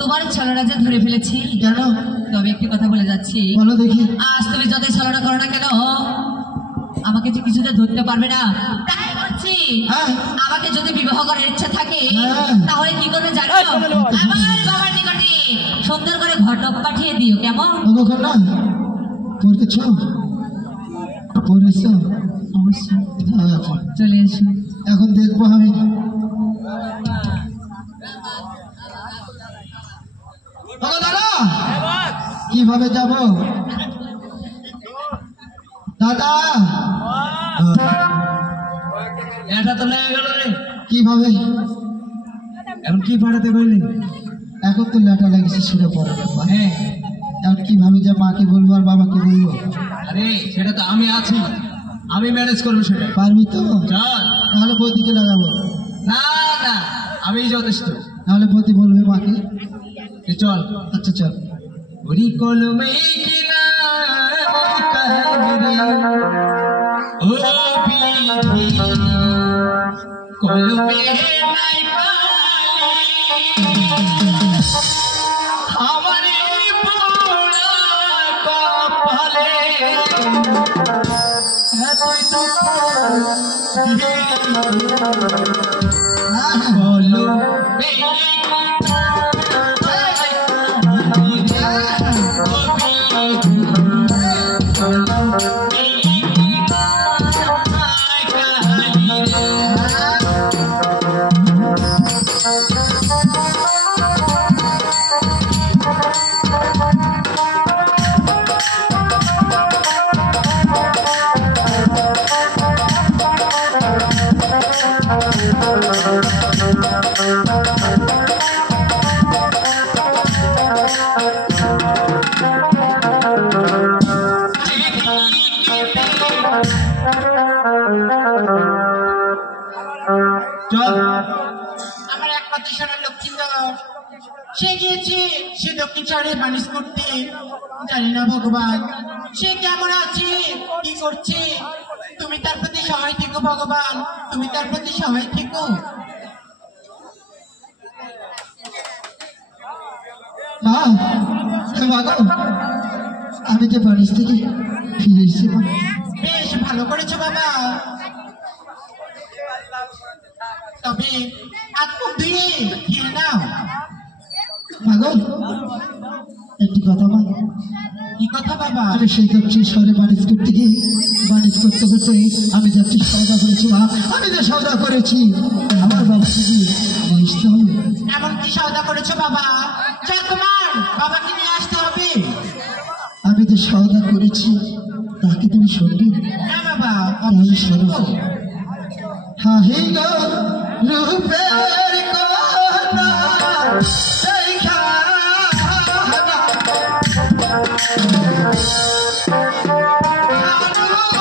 তোমার ছলনা যে ধরে ফেলেছি জানো। তবে একটি কথা বলে যাচ্ছি, বলো দেখি। আজ তুমি যতই ছলনা করো না কেন, আমাকে যে কিছুতে ধরতে পারবে না। তাই বলছি, আমাকে যদি বিবাহ করার ইচ্ছা থাকে তাহলে কি করবে জানো? আমার বাবার নিকটে সুন্দর করে ঘটক পাঠিয়ে দিও। কেমন চলে এসো। এখন দেখবো আমি কিভাবে যাব। দাদা এটা তো লেগে গেল রে। কিভাবে এখন কি পাঠাতে বললি? এখন তো লেটা লেগেছে সেটা পরে। হ্যাঁ, এখন কিভাবে যা মাকে বলবো আর বাবাকে বলবো? আরে সেটা তো আমি আছি, আমি ম্যানেজ করবো সেটা। পারবি তো? চল। তাহলে বৌদিকে লাগাবো। না না, আমি যথেষ্ট। তাহলে বৌদি বলবে মাকে। চল। আচ্ছা চল। ওরি কলমে কিনা কাহিনী ও বিধি কলমে নাই আমারে পোড়া কপালে এতই তো কলমে আমার একমাত্র সোনা লক্ষ্মীন্দর সে গিয়েছে, সে দক্ষিণ শহরে বাণিজ করতে। জানি না ভগবান সে কেমন আছে, কি করছে। তুমি তার প্রতি সহায় থেকো ভগবান, তুমি তার প্রতি সহায় থেকো। আমি যে বাড়ি থেকে ফিরে এসেছি। বেশ ভালো করেছো বাবা। তবে হাত মুখ ধুয়ে খেয়ে নাও। একটি কথা মা। কি কথা বাবা? আমি সেই দক্ষিণ শহরে বাণিজ্য করতে গিয়ে বাণিজ্য করতে করতে আমি যাচ্ছি সওদা করেছি মা। আমি যে সওদা করেছি আমার বাবাকে দিয়ে আসতে হবে। এমন কি সওদা করেছো বাবা? যা তোমার বাবাকে নিয়ে আসতে হবে। আমি যে সওদা করেছি তাকে তুমি শুনবে? হ্যাঁ বাবা, আমি শুনবো। হাহি গো রূপের কথা